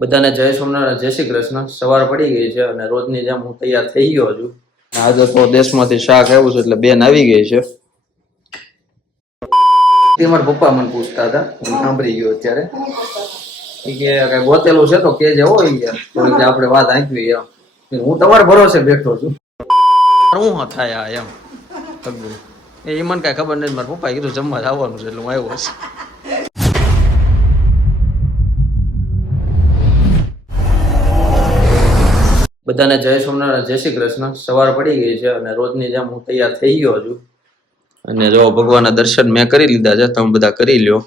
બધાને જય સોમનાથ, જય શ્રી કૃષ્ણ. સવાર પડી ગઈ છે અને રોજની જેમ હું તૈયાર થઈ ગયો છું. આજે તો દેશમાંથી શાક આવ્યું છે એટલે બેન આવી ગઈ છે. મારા પપ્પા મને પૂછતા હતા, હું સાંભળી ગયો અત્યારે કે ગોતેલું છે તો કે જે હોય થોડીક આપણે વાત આંકવી એમ. હું તમારા ભરોસે બેઠો છું. શું થાય એમ એ મને કઈ ખબર નથી. મારા પપ્પાએ કીધું જમવા આવવાનું છે એટલે હું આવ્યો છું. બધાને જય સોમનાથ, જય શ્રી કૃષ્ણ. સવાર પડી ગઈ છે અને રોજની જેમ હું તૈયાર થઈ ગયો છું. અને જો ભગવાનના દર્શન મેં કરી લીધા છે, તમે બધા કરી લ્યો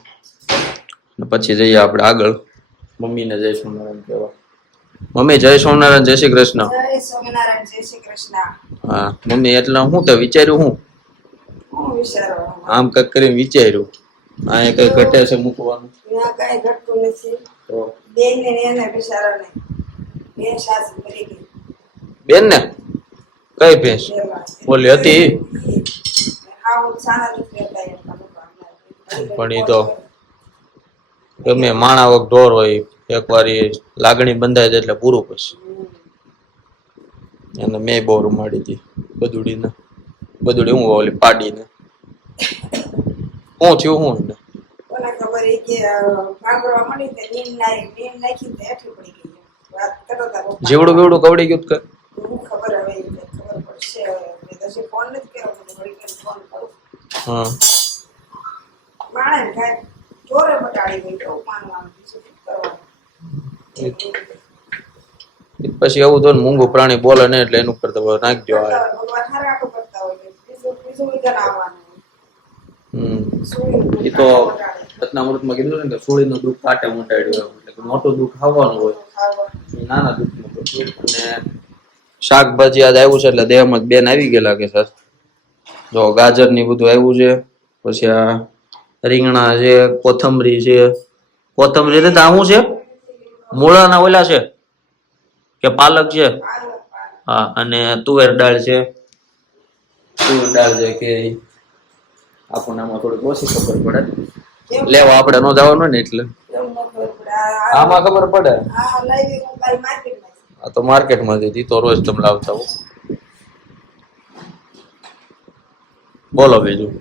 પછી જઈએ આપણે આગળ. મમ્મીને જય સોમનારાયણ કહેવા. મમ્મી જય સોમનારાયણ, જય શ્રી કૃષ્ણ. જય સ્વામિનારાયણ, જય શ્રી કૃષ્ણ. હા મમ્મી, એટલે હું તો વિચાર્યું આમ કઈક કરીને વિચાર્યું આ કઈ ઘટે છે મૂકવાનું. કઈ ઘટતું નથી. બેન ને એને બિચારાને બેન સાસુ મરી ગઈ. બેન ને કઈ ભેંસ બોલી હતી? પણ એ તો ગમે માણા વગ ઢોર હોય, એક વાર લાગણી બંધાય જાય એટલે પૂરું. પછી અને મેં બહુ રમાડી હતી બદુડીને. બદુડી હું ઓલી પાડીને શું થયું? હું એને કોને ખબર એ કે ભાગવા મળી તે નીમ નાખી તે હેઠી પડી ગઈ. વાત કરો તા જીવડું બીવડું કવડી ગયું કે હું ખબર હવે ખબર પડશે. મેં તો ફોન નથી કર્યો, મને ઘડી કરીને ફોન કરું. હા માણે કાઈ ચોરે બટાડી ગઈ તો માનવાનું શું કરવાનું. પછી એવું તો મૂંગું પ્રાણી બોલે ને એટલે એનું ઉપર તો નાખજો. ભગવાન હારાટો કરતા હોય બીજું વિધાન આવવાનું. એ તો રત્નામૃતમાં કીધું ને કે સોળીનું દુઃખ કાટે ઉંટાડ્યું, એટલે કે મોટું દુઃખ આવવાનું હોય, નાના દુઃખનું દુઃખ. અને શાકભાજી આજ આવ્યું છે એટલે દેહમાં બેન આવી ગયેલા કે સર જો ગાજર ની બધું આવ્યું છે. પછી આ રીંગણા છે, કોથમરી છે. કોથમરી ને આવું છે, મૂળાના ઓલા છે કે પાલક છે. હા, અને તુવેર દાળ છે. તુવેર દાળ છે કે આપણને આમાં થોડીક ઓછી ખબર પડે. લેવા આપણે ન જવાનું ને એટલે આમાં ખબર પડે. આ તો માર્કેટમાં જતી તો રોજ તમે લાવતા હો. બોલો બીજું.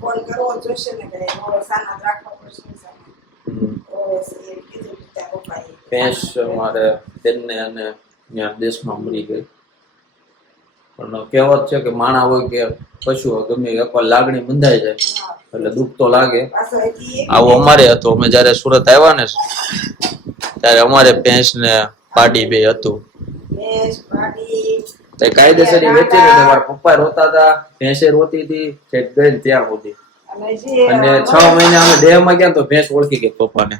ફોન કરવો જોશે ને કે સાના રાખવા પડશે. ભેંસ મારે બેનને અને ત્યાં દેશમાં મરી ગઈ. પણ કહેવત છે કે માણા હોય કે પશુ હોય ગમે એકવાર લાગણી બંધાઈ જાય એટલે દુઃખ તો લાગે. આવું અમારે હતું. અમે જયારે સુરત આવ્યા ને ત્યારે અમારે ભેંસ ને પાડી બે હતું. કાયદેસર વેચી ને મારા પપ્પા રોતા હતા, ભેંસે રોતી હતી ગઈ ત્યાં સુધી. અને 6 મહિના અમે દેહ માં ગયા તો ભેંસ ઓળખી ગઈ પપ્પાને.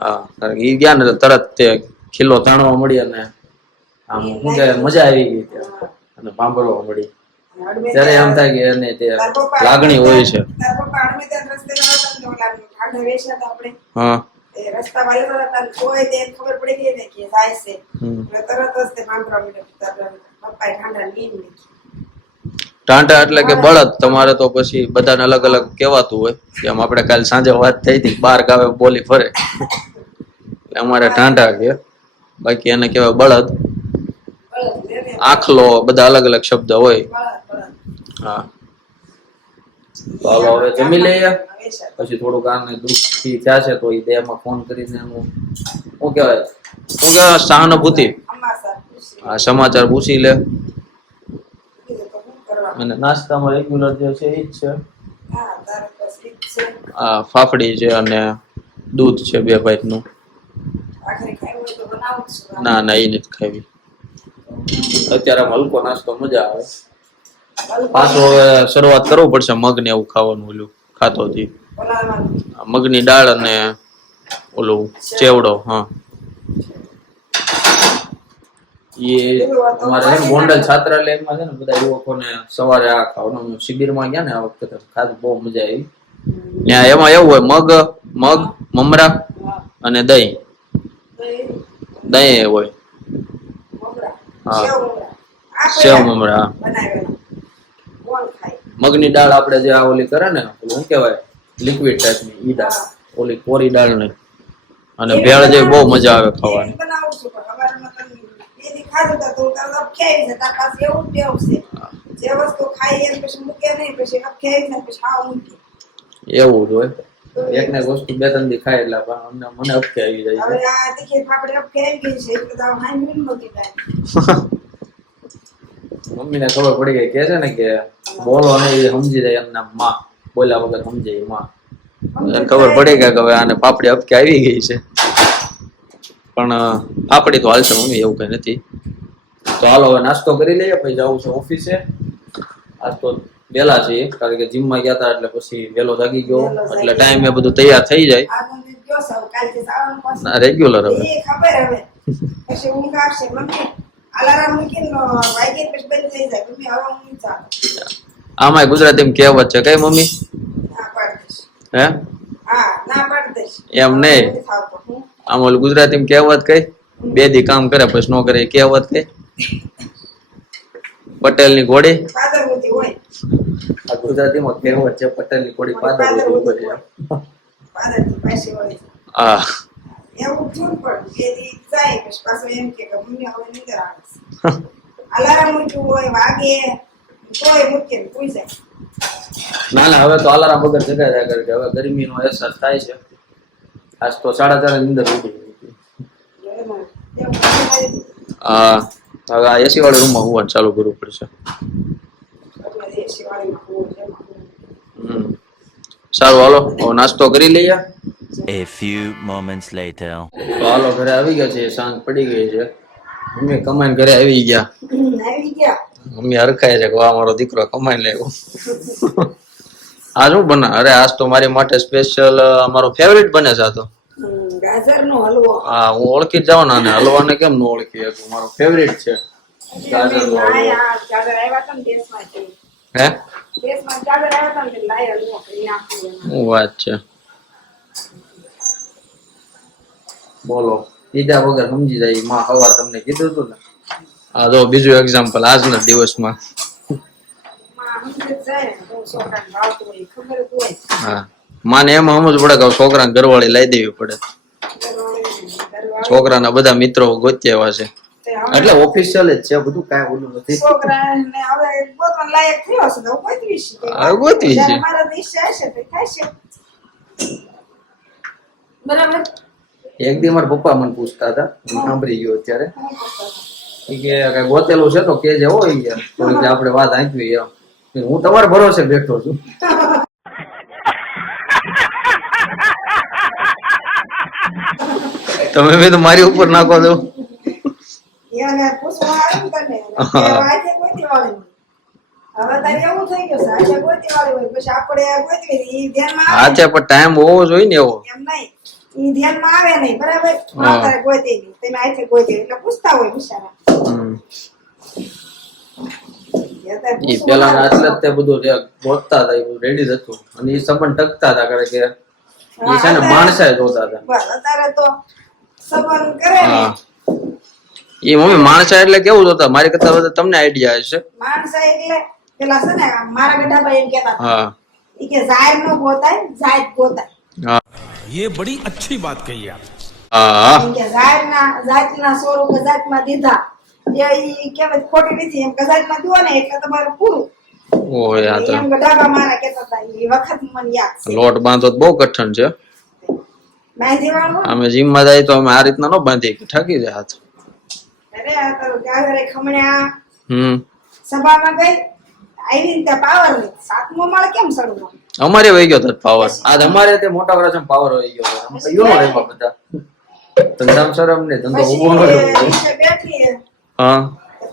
હા, એ ગયા ને તરત તે ખીલો તાણવા મળી અને આમ શું કે મજા આવી ગઈ ત્યાં અને સાંભળવા મળી. ત્યારે એમ થાય કે એને તે લાગણી હોય છે. હા રસ્તા વાળા હતા કોઈ તે ખબર પડી ગઈ ને કે જાય છે તરત જ તે માંગવા મળ્યા. પપ્પાએ ઠાંડા લીન ટાંટા એટલે કે બળદ. તમારે તો પછી બધાને અલગ અલગ કહેવાતું હોય. જેમ આપણે કાલ સાંજે વાત થઈ હતી, 12 ગાવે બોલી ફરે. અમારે ટાંટા કે, બાકી એને કહેવાય બળદ, આખલો, બધા અલગ અલગ શબ્દ હોય. હા, તો હાલો હવે જમી લઈએ. પછી થોડુંક આને દુઃખથી થયા છે તો એ દેહમાં ફોન કરીને એનું શું કહેવાય સહાનુભૂતિ, સમાચાર પૂછી લે. અને નાસ્તામાં રેગ્યુલર જે છે એ જ છે. આ ફાફડી છે અને દૂધ છે 2 ભાઈનું. ના ના, એ નથી ખાવી અત્યારે. હલકો નાસ્તો મજા આવે. પાછો હવે શરૂઆત કરવું પડશે મગ ને એવું ખાવાનું. ઓલું ખાતો હતી મગની દાળ અને ઓલું ચેવડો. હા, એ અમારે ગોંડલ છાત્રાલયમાં છે ને બધા યુવકોને સવારે આ ખાવાનું શિબિરમાં ગયા ને આ વખતે ખાધું, બહુ મજા આવી. ત્યાં એમાં એવું હોય મગ મમરા અને દહીં હોય. હા, સેવ મમરા. મગની દાળ આપણે જે આ ઓલી કરે ને ઓલું શું કહેવાય લિક્વિડ ટાઈપની ઈ દાળ ઓલી કોરી દાળ ને અને ભેળ જેવી બહુ મજા આવે ખાવાની. બનાવું છું પણ હવારમાં તમે બેદી ખાધું તો તરત અપખ્યાઈ છે તાર પાસે એવું ટેવ છે જે વસ્તુ ખાઈ એમ પછી મૂકે નહીં પછી અપખ્યાઈ ને પછી ખાવા મૂકી એવું જ હોય. એક ને એક વસ્તુ બે ત્રણ દી ખાય એટલે મને અપકે આવી જાય હવે આ તીખી આપણે અપખ્યાઈ ગઈ છે એટલે તો હાઈ નહોતી થાય. મમ્મીને ખબર પડી ગઈ કે છે ને કે બોલો ને એ સમજી જાય એમના માં બોલ્યા વગર સમજે માં એને ખબર પડી કે હવે આને પાપડી અપકે આવી ગઈ છે પણ પાપડી તો હાલશે મમ્મી એવું કઈ નથી. તો હાલો હવે નાસ્તો કરી લઈએ પછી જવું છે ઓફિસે. આજ તો વેલા છીએ કારણ કે જીમમાં ગયા હતા એટલે પછી વેલો જાગી ગયો એટલે ટાઈમ એ બધું તૈયાર થઈ જાય આ મને કયો સૌ કાલથી જવાનું પાછું ના રેગ્યુલર હવે એ ખબર હવે પછી ઊંઘ આવશે મમ્મી અલાર્મ મૂકીને વાગી પછી બંધ થઈ જાય મમ્મી હવે ઊંઘ નહીં ચાલે આમાં ગુજરાતીમાં કહેવત છે કઈ મમ્મી ના પાડી દઈશ હે હા ના પાડી દઈશ એમ નહીં આમ ઓલું ગુજરાતીમાં કહેવત કઈ બે દી કામ કરે પછી નો કરે એ કહેવત કઈ પટેલની ઘોડી પાદરવતી હોય આ ગુજરાતીમાં કહેવત છે પટેલની ઘોડી પાદરવતી હોય પાદરથી પાછી વળી હા એવું થયું પણ બે દી જાય પછી પાછું એમ કે મમ્મી હવે નીંદર આવે છે અલાર્મ મૂક્યું હોય વાગે તોય મૂકે ને પૂઈ જાય ના ના હવે તો અલાર્મ વગર જગાય જાય કરે કે હવે ગરમીનો અહેસાસ થાય છે આજ તો 4:30 ની અંદર ઉઠી હા હવે આ એસી વાળા રૂમમાં હોવાનું ચાલુ કરવું પડશે. સારું હાલો હવે નાસ્તો કરી લઈએ. A few moments later. તો હાલો ઘરે આવી ગયા છે સાંજ પડી ગઈ છે મમ્મી કમાઈને ઘરે આવી ગયા આવી ગયા મમ્મી હરખાય છે કે વાહ મારો દીકરો કમાઈને લેવો આ શું બને અરે આજ તો મારી માટે સ્પેશિયલ મારો ફેવરિટ બને છે આ તો ગાજરનો હલવો હા હું ઓળખી જ જાઉં ને અને હલવાને કેમ ન ઓળખી શકું મારો ફેવરિટ છે ગાજરનો હલવો ગાજર આવ્યા હતા ને દેશમાંથી હે દેશમાં ગાજર આવ્યા હતા ને લાય હલવો કરી નાખ્યો શું વાત છે બોલો કીધા વગર સમજી જાય માં હવાર તમને કીધું હતું ને આ જો બીજું એક્ઝામ્પલ આજના દિવસમાં હા માને એમાં સમજ પડે કે છોકરાને ઘરવાળી લઈ દેવી પડે છોકરાના બધા મિત્રો ગોત્યા છે એટલે ઓફિશિયલ જ છે બધું કાંઈ ઓલું નથી છોકરાને હવે ગોતવા લાયક થયો છે તો ગોતવી છે હવે ગોતવી છે મારા દેશ હશે તો થશે બરાબર એક દી મારા પપ્પા મને પૂછતા હતા હું સાંભળી ગયો અત્યારે કે કઈ ગોતેલું છે તો કે જે હોય યાર થોડીક આપણે વાત આંકવી એમ હું તમારા ભરોસે બેઠો છું તમે બી તો મારી ઉપર નાખો છો એને પૂછવા આવ્યું તને આજે ગોતી વાળી હવે તારે એવું થઈ ગયું છે આજે ગોતી વાળી હોય પછી આપણે ગોતવી ઈ ધ્યાનમાં આવે આજે પણ ટાઈમ હોવો જોઈએ ને એવો એમ નહીં ઈ ધ્યાનમાં આવે નહીં બરાબર તારે ગોતી નહીં તમે આજે ગોતી એટલે પૂછતા હોય બિચારા ઈ પેલા એટલે તે બધું ગોતતા હતા એ રેડી જ હતું અને એ સંબંધ ટકતા હતા કારણ કે ઈ છે ને માણસાઈ જોતા હતા બસ અત્યારે તો સંબંધ કરે ને એ મમ્મી માણસા એટલે કેવું જોતા મારી કરતા વધારે તમને આઈડિયા હશે માણસ એટલે પેલા છે ને મારા ગઢાભાઈ એમ કહેતા હા ઈ કે જાહેર નો ગોતાય જાહેર ગોતાય હા ये बड़ी अच्छी बात कही आप હા એમ કે જાહેરના જાતના સ્વરૂપે જાતમાં દીધા એ ઈ કહેવત ખોટી નથી એમ કે જાતમાં દીવો ને એટલે તમારું પૂરું ઓય આ તો એમ ગઢાભા મારા કહેતા હતા એ વખત મને યાદ છે લોટ બાંધો તો બહુ કઠણ છે બાંધી વાળું અમે જીમ માં જાય તો અમે આ રીતના નો બાંધી કે ઠકી જાય હાથ અરે આ તો ગાજરે ખમણ્યા સભામાં ગઈ આવી ને ત્યાં પાવર નહીં સાતમો માળ કેમ સડવો અમારે વહી ગયો તો પાવર આજ અમારે તે મોટા વર્ષમાં પાવર વહી ગયો અમે તો યુનો રહેવા બધા ધંધામ શરમ ને ધંધો ઉભો ન રહ્યો નીચે બેઠી હા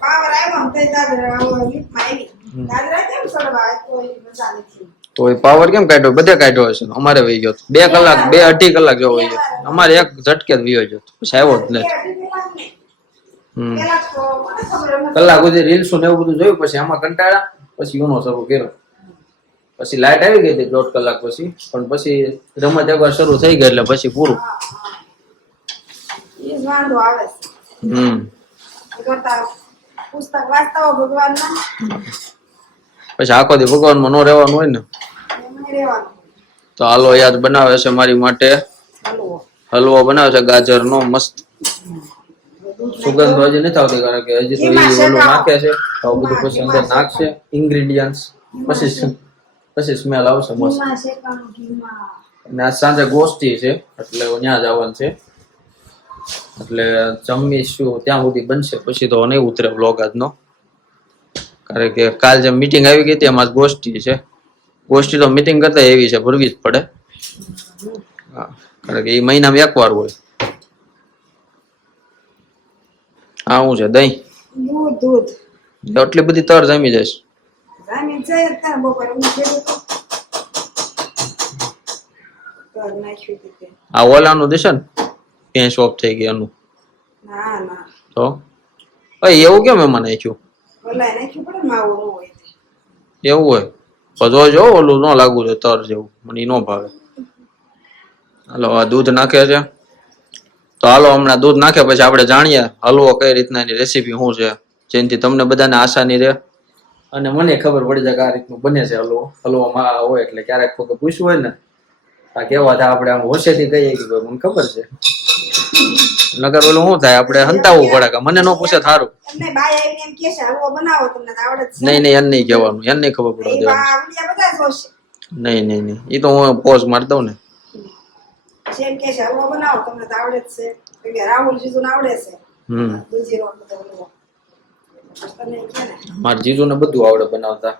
પાવર આવ્યો ને તઈ દાદરા લીફમાં આવી દાદરા કેમ સડવા કોઈ મજા નથી તો એ પાવર કેમ કાઢ્યો બધે કાઢ્યો હશે અમારે વહી ગયો 2 કલાક 2-2.5 કલાક જેવો વહી ગયો અમારે એક ઝટકે જ વહી ગયો પછી આવ્યો જ નહીં કલાક સુધી રીલ્સ ને એવું બધું જોયું પછી આમાં કંટાળા પછી યુનો શરૂ કર્યો પછી લાઈટ આવી ગઈ હતી 1.5 કલાક પછી પણ પછી રમત એકવાર શરૂ થઈ ગઈ એટલે પછી પૂરું એ જ વાંધો આવે છે કરતા પુસ્તક વાંચતા હો ભગવાનના પછી આખો દી ભગવાનમાં નો રહેવાનું હોય ને. એમાં રહેવાનું તો હાલો યાદ બનાવે છે મારી માટે હલવો હલવો બનાવે છે ગાજરનો મસ્ત. સુગંધ હજી નથી આવતી કારણ કે હજી તો એ ઓલું નાખે છે આવું બધું પછી અંદર નાખશે ઇન્ગ્રેડિયન્ટ્સ પછી સ્મેલ આવશે મસ્ત. ઘીમાં શેકાણું ઘીમાં અને આજ સાંજે ગોષ્ઠી છે એટલે ત્યાં જવાનું છે એટલે જમીશું ત્યાં સુધી બનશે પછી તો નહીં ઉતરે બ્લોગ આજનો કારણ કે કાલ જે મીટિંગ આવી ગઈ હતી એમાં ગોષ્ઠી છે. ગોષ્ઠી તો મીટિંગ કરતા એવી છે ભરવી જ પડે. હા કારણ કે એ મહિનામાં એકવાર હોય. હા શું છે દહીં દૂધ એટલી બધી તર જમી જઈશ. જામી જાય ત્યાં બપોરે હું ભેગું કર નાખ્યું હતું તે. આ ઓલાનું દેશે ને ભેંસ ઓફ થઈ ગઈ એનું ના ના તો એવું કેમ એમાં નાખ્યું ઓલા નાખ્યું પડે ને માવું ન હોય તે. એવું હોય તો જો ઓલું ન લાગુ છે તર જેવું મને ઈ ન ભાવે. હાલો આ દૂધ નાખે છે તો હાલો હમણાં દૂધ નાખે પછી આપણે જાણીએ હલવો કઈ રીતના એની રેસીપી શું છે જેનાથી તમને બધાને આસાની રહે અને મને ખબર પડી જાય કે આ રીતનું બને છે હલવો. હલવામાં હોય એટલે ક્યારેક કોઈ પૂછવું હોય ને આ કેવા થાય આપણે આમ હોશેથી કહીએ કે ભાઈ મને ખબર છે નગર ઓલું શું થાય આપણે હંતાવવું પડે કે મને ન પૂછે થારું. એમને બાય આવીને એમ કહે છે હલવો બનાવો તમને તો આવડે જ છે. નહીં એમ નહીં કહેવાનું એમ નહીં ખબર પડવા એ દેવાનું. આવડિયા બધા જ હોશે. નહીં એ તો હું પોઝ મારી દઉં ને. પછી એમ કહે છે હલવો બનાવો તમને તો આવડે જ છે. કેમ કે રાહુલ જીજુને આવડે છે. દૂધી રોટ બધો હલવો. તને કહે ને મારા જીજુને બધું આવડે બનાવતા.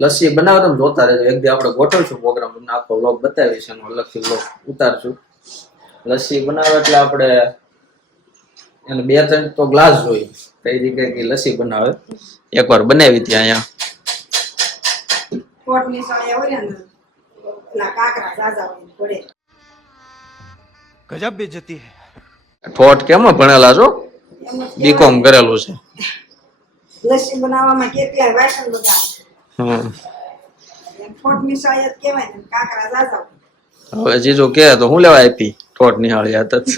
લસ્સી બનાવતા ને જોતા રહેજો. એક દી આપણે ગોઠવશું પ્રોગ્રામ તમને આખો વ્લોગ બતાવીશ એનો અલગથી વ્લોગ ઉતારશું. લસ્સી બનાવે એટલે આપણે એને 2-3 તો ગ્લાસ જોઈએ કઈ રીતે લસ્સી બનાવે. એકવાર બનાવી હતી અહીંયા કોટની સાળિયા હોય ને પેલા કાકરા ઝાઝા હોય ને પડે. गजब बेइज्जती है. ઠોઠ કેમાં ભણેલા છો એમ જ બીકોમ કરેલું છે. લસ્સી બનાવવામાં કેટલાય વાસણ બગાડે. હમ એમ કોટની સાળિયા જ કહેવાય ને કાકરા ઝાઝા હોય. હવે જીજુ કે તો હું લેવા આપી ઠોઠ નિહાળી હાથ જ.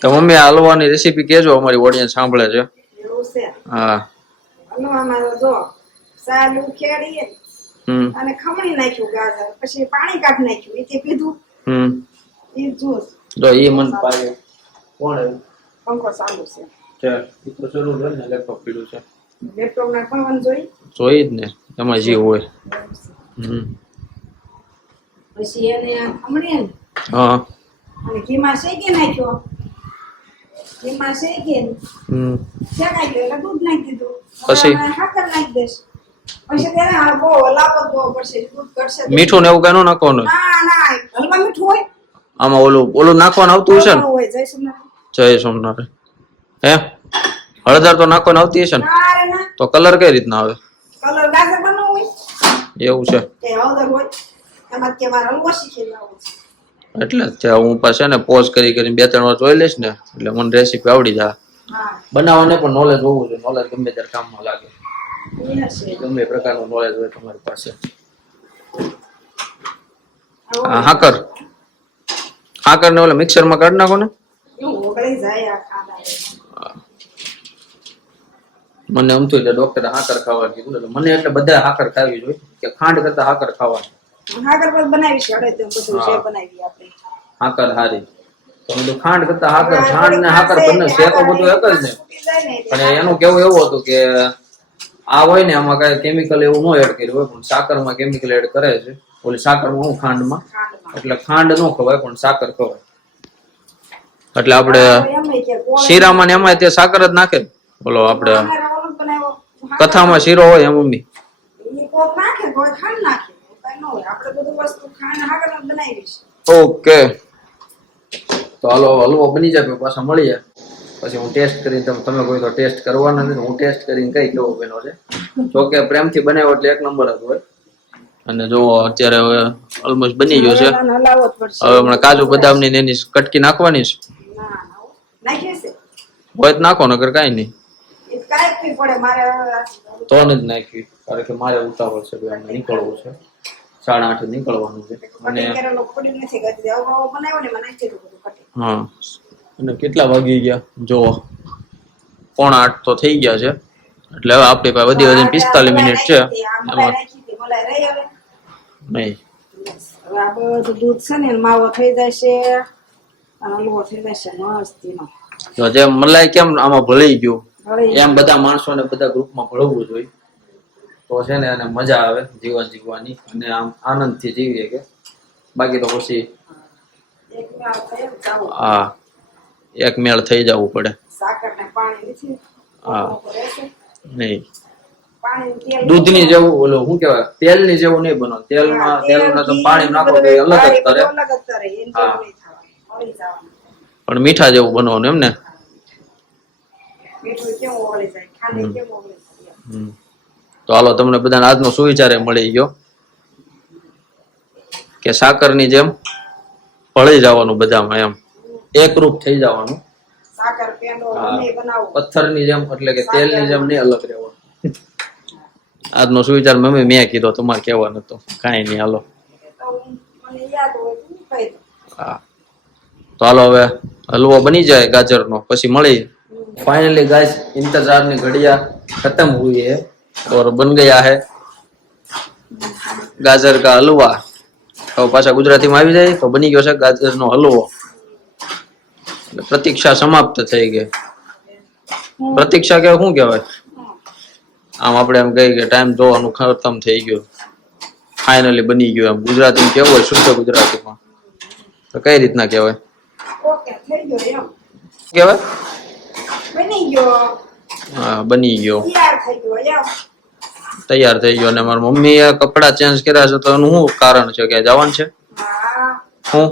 તો મમ્મી આ હલવાની રેસીપી કેજો અમારી ઓડિયન્સ સાંભળે છે. એવું છે હા હલવામાં જો સાલ ઉખેડીએ અને ખમણી નાખ્યું ગાજર પછી પાણી કાઢી નાખ્યું એ પીધું એ જ્યુસ જો એ મન પાડે કોણ આવ્યું પંખો ચાલુ છે છે એ તો શરૂ હોય ને લેપટોપ પીડું છે લેપટોપ ના પવન જોઈ જ ને એમાં જે હોય. પછી એને ખમણીએ ને હા અને ઘીમાં શેકી નાખ્યો ઘીમાં શેકીને શેકાઈ ગયો એટલે દૂધ નાખી દીધું પછી? હવે સાકર નાખી દઈશ પછી તેને બહુ હલાવત બહુ પડશે દૂધ કરશે મીઠું ને એવું કઈ ન નાખવાનું ના ના હલવા મીઠું હોય આમાં ઓલું નાખવાનું આવતું હશે ને હોય જય સોમનાથ જય સોમનાથ હે હળદર તો નાખવાનું આવતી હશે ને ના રે ના તો કલર કઈ રીતના આવે કલર ગાજર બનવું હોય એવું છે કે હળદર હોય એમાં કે મારે હલવો શીખી લાવો છે એટલે જ હું પાસે ને પોઝ કરીને 2-3 વાર જોઈ લઈશ ને એટલે મને રેસીપી આવડી જાય. હા બનાવવાને પણ નોલેજ હોવું જોઈએ. નોલેજ ગમે ત્યારે કામમાં લાગે. એ હશે ગમે પ્રકારનું નોલેજ હોય તમારી પાસે. આવો હાકર ને ઓલા મિક્સરમાં કાઢી નાખો ને. એવું ઓગળી જાય આ ખાડા મને એમ થયું એટલે ડોક્ટરે હાકર ખાવા કીધું એટલે મને એટલે બધા હાકર ખાવી જોઈએ કે ખાંડ કરતા હાકર ખાવાની. હાકર પર બનાવી છે અડે તો બધું જે બનાવી આપણે હાકર હારી તો બધું ખાંડ કરતા હાકર ખાંડ ને હાકર બંને છે તો બધું એક જ ને. પણ એનું કેવું એવું હતું કે આ હોય ને આમાં કઈ કેમિકલ એવું ન એડ કર્યું હોય પણ સાકરમાં કેમિકલ એડ કરે છે. ઓલી સાકરમાં હું ખાંડમાં એટલે ખાંડ ન ખવાય પણ સાકર ખવાય. એટલે આપણે શીરામાં ને એમાં તે સાકર જ નાખે. બોલો આપણે કથામાં શીરો હોય એમ મમ્મી નાખે કોઈ ખાંડ નાખે ન હોય આપણે બધું વસ્તુ ખાંડ હાકર બનાવી છે. ઓકે તો હાલો હલવો બની જાય પાછા મળીએ પછી હું ટેસ્ટ કરીને તમે કોઈ તો ટેસ્ટ કરવાના નથી હું ટેસ્ટ કરીને કઈ કેવો બન્યો છે. જોકે પ્રેમથી બનાવ્યો એટલે 1 નંબર જ હોય. અને જો અત્યારે હવે ઓલમોસ્ટ બની ગયો છે. હલાવો જ પડશે હવે હમણાં કાજુ બદામની ને એની કટકી નાખવાની છે. નાખીએ છે હોય તો નાખો નકર કાંઈ નહીં એ કાંઈ પી પડે મારે તો નથી નાખવી કારણ કે મારે ઉતાવળ છે ભાઈ અમને નીકળવું છે 8:30 નીકળવાનું છે. અને કરેલો પડી નથી ગઈ આવો બનાવ્યો ને મને નાખી દીધું બધું કટી હા અને કેટલા વાગી ગયા જો 7:45 તો થઈ ગયા છે. એટલે હવે આપણી પાસે વધી વધીને 45 મિનિટ છે એમાં મલાઈ રહી હવે નહીં. હવે આ બધું દૂધ છે ને માવો થઈ જશે અને હલવો થઈ જશે મસ્તીનો. તો જેમ મલાઈ કેમ આમાં ભળી ગયું ભળી એમ બધા માણસોને બધા ગ્રુપમાં ભળવું જોઈએ તો છે ને એને મજા આવે જીવન જીવવાની અને આમ આનંદથી જીવીએ કે બાકી તો પછી એક મેળ થઈ જાવું. હા એક મેળ થઈ જવું પડે. સાકર ને પાણી નથી હા રહેશે નહીં પાણી તેલ દૂધની જેવું ઓલું શું કહેવાય તેલની જેવું નહીં બનો તેલમાં તો પાણી નાખો તો એ અલગ જ કરે અલગ જ કરે એમ હા. જેવું નહીં થવાનું ઓળી જવાનું. પણ મીઠા જેવું બનવાનું એમ ને. મીઠું કેવું ઓળી જાય ખાંડ કેવું ઓળી જાય. તો હાલો તમને બધાને આજનો સુવિચાર મળી ગયો કે સાકરની જેમ ભળી જવાનું બધામાં એમ એકરૂપ થઈ જવાનું. સાકર પેંડો હા. ગમે બનાવો પથ્થરની જેમ એટલે કે તેલની જેમ નહીં અલગ રહેવાનું. આજનો સુવિચાર મમ્મી મેં કીધો તમારે કહેવા નતો કાંઈ નહીં હાલો. તો મને યાદ હોય તો હું કહી દઉં. હા તો હાલો હવે હલવો બની જાય ગાજરનો પછી મળી. फाइनली गाइस इंतजार ની घड़ियां खत्म हुई है और बन गया है गाजर का हलवा. तो पाछा गुजरातीમાં આવી જાય તો બની ગયો છે ગાજરનો હલવો. પ્રતીક્ષા સમાપ્ત થઈ ગઈ. પ્રતીક્ષા કે શું કહેવાય આમ આપણે એમ કહી કે ટાઈમ જોવાનું ખતમ થઈ ગયો ફાઇનલી બની ગયો એમ ગુજરાતીમાં કેવું હોય શુદ્ધ ગુજરાતીમાં તો કઈ રીતના કહેવાય ઓકે થઈ ગયો એમ કહેવાય બની ગયો હા બની ગયો તૈયાર થઈ ગયો એમ. તૈયાર થઈ ગયો. અને મારી મમ્મીએ કપડા ચેન્જ કર્યા છે તો એનું શું કારણ છે કે જવાનું છે હા હું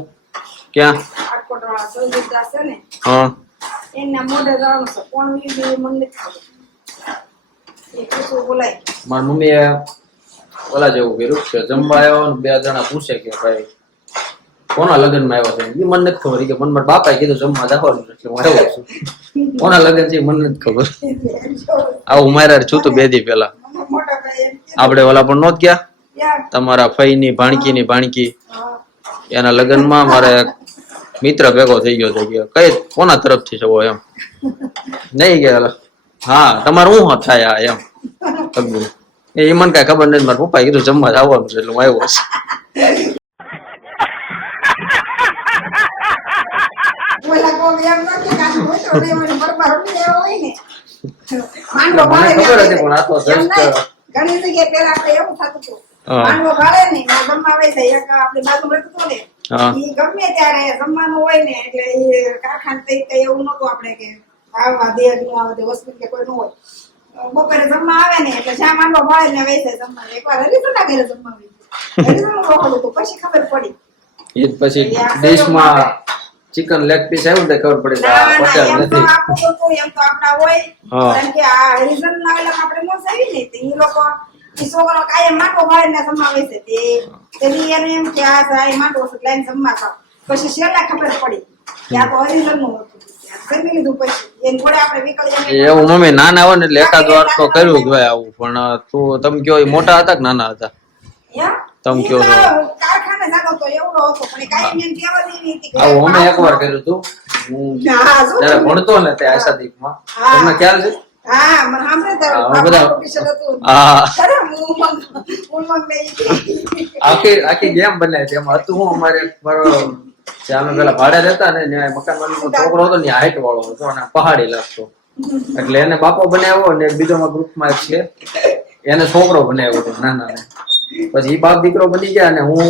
ક્યાં આટકોટવાળા સંગીતદાર છે ને હા એના મોઢે જવાનું છે કોણ વીવી મને નથી ખબર એ કશું બોલાય મારી મમ્મીએ ઓલા જેવું કર્યું કે જમવા આવ્યો ને 2 જણા પૂછે કે ભાઈ કોના લગ્નમાં આવ્યો છે એ મને નથી ખબર. કે મને મારા બાપાએ કીધું જમવા જવાનું એટલે હું આવ્યો છું. કોના લગ્ન છે એ મને નથી ખબર. આવું મારા છું તો 2 દી પહેલા મોટા ભાઈ એમ કે આપણે ઓલા પણ નહોત ગયા યાર તમારા ફઈની ભાણકીની ભાણકી હા એના લગ્નમાં મારે મિત્ર ભેગો થઈ ગયો છે કે કઈ કોના તરફથી છો એમ નહીં કે હા તમારું શું થાય આ એમ અગું એ મને કઈ ખબર નથી. મારા પપ્પાએ કીધું જમવા આવવાનું છે એટલે હું આવ્યો છું. ઓલા કોક એમ ન કે કાંઈ હોય તો નહીં મને બરબાર ઉડી આવ્યો હોય ને માંડવો મને ભાળે ખબર ને હતી પણ આ તો એમ just નહીં. ઘણી જગ્યાએ પેલા આપણે એવું થતું હતું હા. માંડવો ભાળે ને ને જમવા આવે છે એક આપણી બાજુમાં રહેતું હતું ને હા. ઈ ગમે ત્યારે જમવાનું હોય ને એટલે ઈ કારખાને કઈ કઈ એવું નતું આપણે કે આવવા દે નું આવે તે વસ્તુ કે કોઈ ન હોય બપોરે જમવા આવે ને એટલે શા માંડવો ભાળે ને વેસે જમવા એકવાર હરીસના ઘરે જમવા આવી હરીસનું રોકડું હતું પછી ખબર પડી એ જ પછી ડીશમાં ચિકન લેગ પીસ આવ્યું ને ખબર પડી કે આ ના ના પટેલ એમ તો નથી. આપણું હતું એમ તો આપણા હોય હા. કારણ કે આ હરિજન ના એટલે આપણે મોસ આવી ને તો ઈ લોકો ઈ છોકરો કાયમ માટો ભાળે ને જમાવે છે તેની એને એમ કે આ સાઈ માટો છે લાઈન જમવા જાવ પછી છેલ્લા ખબર પડી કે આ તો હરિજન નું હતું જમી લીધું પછી એને જોડે આપણે નીકળી એવું મમ્મી નાના હોય ને એટલે એકાદ વાર તો કર્યું જ હોય આવું પણ તું તમે કયો એ મોટા હતા કે નાના હતા તમે કયો છો કારખાને જાતો તો એવડો હતો પણ એ કાયમ એને કહેવા દેવી હતી કે આવું અમે એકવાર કર્યું હતું હું હા, શું જયારે ભણતો ને તે આશાદીપમાં તમને ખ્યાલ છે હા મને સાંભળે હા, તારું બધા- બાપા ઓફિસર હતું હા અરે ઉમંગ નહીં આખી ગેમ બનાવી હતી એમાં હતું હું અમારે મારો જે અમે પેલા ભાડે રહેતા ને ત્યાં મકાન માલિકનો છોકરો હતો ને હાઈટ વાળો હતો અને પહાડી લાગતો એટલે એને બાપો બનાવ્યો ને બીજો ગ્રુપમાં એક છે એને છોકરો બનાવ્યો હતો નાના ને પછી ઈ બાપ દીકરો બની ગયા અને હું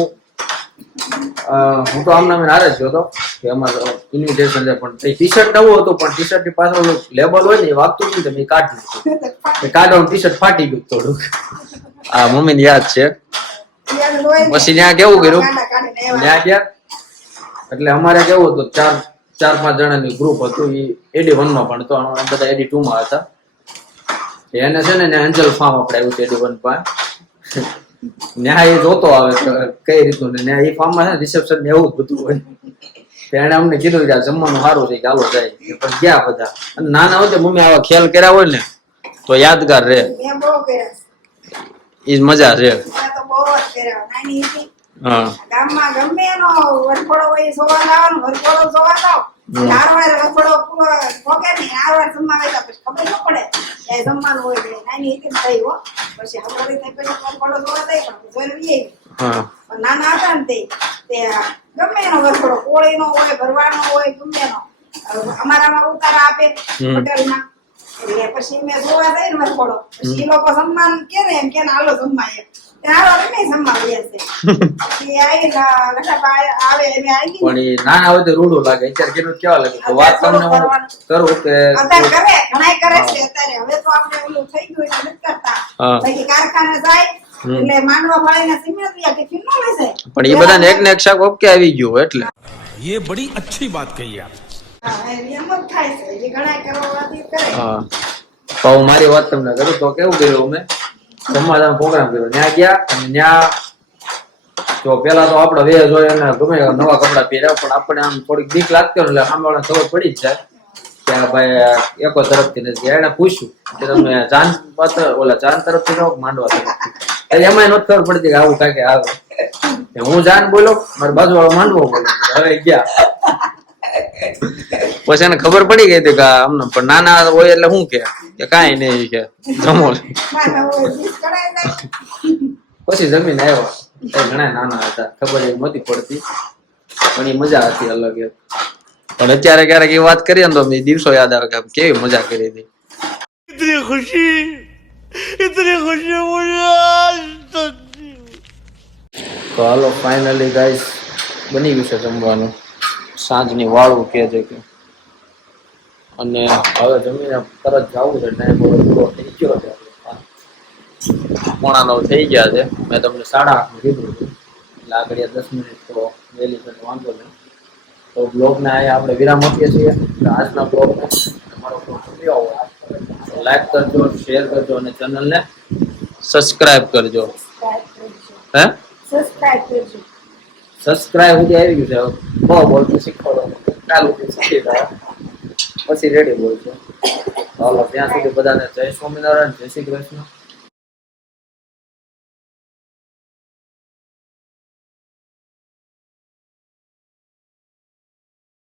તો આમના હારે જ ગયો હતો કે અમારે ઇન્વિટેશન છે પણ ટી શર્ટ નવું હતું પણ ટી શર્ટ ની પાછળ લેબલ હોય ને એ વાગતું હતું ને મેં કાઢી નાખ્યું. એ કાઢવાનું ટી શર્ટ ફાટી ગયું થોડુંક. આ મમ્મી ને યાદ છે. પછી ત્યાં કેવું કર્યું ત્યાં ગયા એટલે અમારે કેવું હતું 4-5 જણાની ગ્રુપ હતું એ AD1 માં પણ તો અમે બધા AD2 માં હતા. એને છે ને એન્જલ ફાર્મ આપણે આવ્યું છે AD1 પાસે ન્યાય એ જોતો આવે કઈ રીતનું ને ન્યાય એ ફાર્મ માં છે ને રિસેપ્શન ને એવું જ બધું હોય. એને અમને કીધું કે આ જમવાનું સારું છે કે હાલો જાય પણ ગયા બધા અને નાના હોય તો મમ્મી આવા ખેલ કર્યા હોય ને તો યાદગાર રહે મેં બહુ કર્યા એ મજા રહે. મેં તો બહુ જ કર્યા નાની હતી હા ગામમાં ગમે એનો વરખોડો હોય એ જોવા લાવવાનો વરખોડો જોવા જાવ એટલે હારવાર વખોડો પોકે નહીં, હારવાર જમવા આવ્યા પછી ખબર ન પડે કે જમવાનું હોય કે નાની હતી ને થઈ હો. પછી હવારે થઈ પછી વખોડો જોવા જાય પણ જોઈને લઈ આવી. હા પણ નાના હતા ને તે ગમે એનો વખોડો, કોળીનો હોય, ભરવાનો હોય, ગમે એનો. અમારામાં ઉતારા આપે હોટલમાં, એટલે પછી મેં જોવા જાય ને વખોડો, પછી એ લોકો સન્માન કે ને એમ કે હાલો જમવા એમ. હાલો અમે જમવા ગયા છે. પછી આવીને લખાપા આવે એમ આવી ગઈ. પણ એ નાના હોય તો રૂડું લાગે. અત્યારે કેટલું કેવા લાગે તો વાત તમને હું કરું કે અત્યારે કરે, ઘણાય કરે છે અત્યારે. હવે તો આપણે ઓલું થઈ ગયું એટલે નથી કરતા. હા. બાકી કારખાને જાય એટલે માંડવા ફળીને સિમેન્ટ ટિફિન ન લઈ જાય. પણ એ બધાને એક ને એક શાક ઓકે આવી ગયું એટલે ये बड़ी अच्छी बात कही आप। હા, એમ જ થાય છે. જે ઘણાય કરવાથી કરે. હા તો હું મારી વાત તમને કરું તો કેવું કર્યું અમે જમવાનો પ્રોગ્રામ કર્યો. ત્યાં ગયા અને ત્યાં તો પેલા તો આપડે વેજ હોય અને ગમે એવા નવા કપડા પહેર્યા, પણ આપણે આમ થોડીક બીક લાગતી હોય એટલે સાંભળવા ખબર પડી જ જાય કે આ ભાઈ એકો તરફથી નથી. એને પૂછ્યું કે તમે ચાંદ પાત્ર ઓલા ચાંદ તરફથી જાઓ માંડવા તરફથી, એટલે એમાં નથી ખબર પડતી કે આવું કાંઈ કે આવે. હું જાન બોલો, મારી બાજુ વાળો માંડવો બોલો. હવે ગયા પછી એને ખબર પડી ગઈ હતી કે અમને પણ નાના હોય એટલે શું કે કાંઈ નહીં કે જમો. નાના હોય ડીશ કરાય જાય. પછી જમીન આવ્યા. એ ઘણા નાના હતા, ખબર એવી નહોતી પડતી, પણ એ મજા હતી અલગ એમ. પણ અત્યારે ક્યારેક એ વાત કરીએ ને તો એ દિવસો યાદ આવે કે આમ કેવી મજા કરી હતી. इतनी खुशी मुझे आज तक તો હાલો ફાઇનલી ગાઈસ બની ગયું છે જમવાનું. સાંજની વાળું કે છે કે અને હવે જમીને તરત જવું છે. ટાઈમ પૂરો થઈ ગયો છે. 8:45 થઈ ગયા છે. મેં તમને 8:30 કીધું હતું એટલે આગળ 10 મિનિટ તો વહેલી છે, વાંધો નહીં. તો બ્લોગને અહીંયા આપણે વિરામ આપીએ છીએ. આજના બ્લોગને તમારો બ્લોગ ગમ્યો હોય તો લાઈક કરજો, શેર કરજો અને ચેનલને સબસ્ક્રાઇબ કરજો. હે સબસ્ક્રાઇબ કરજો. સબસ્ક્રાઇબ સુધી આવી ગયું છે. બહુ બોલતું શીખવાડો ચાલુ શીખી જાય પછી રેડી બોલજો. ચાલો ત્યાં સુધી બધાને જય સ્વામિનારાયણ, જય શ્રી કૃષ્ણ.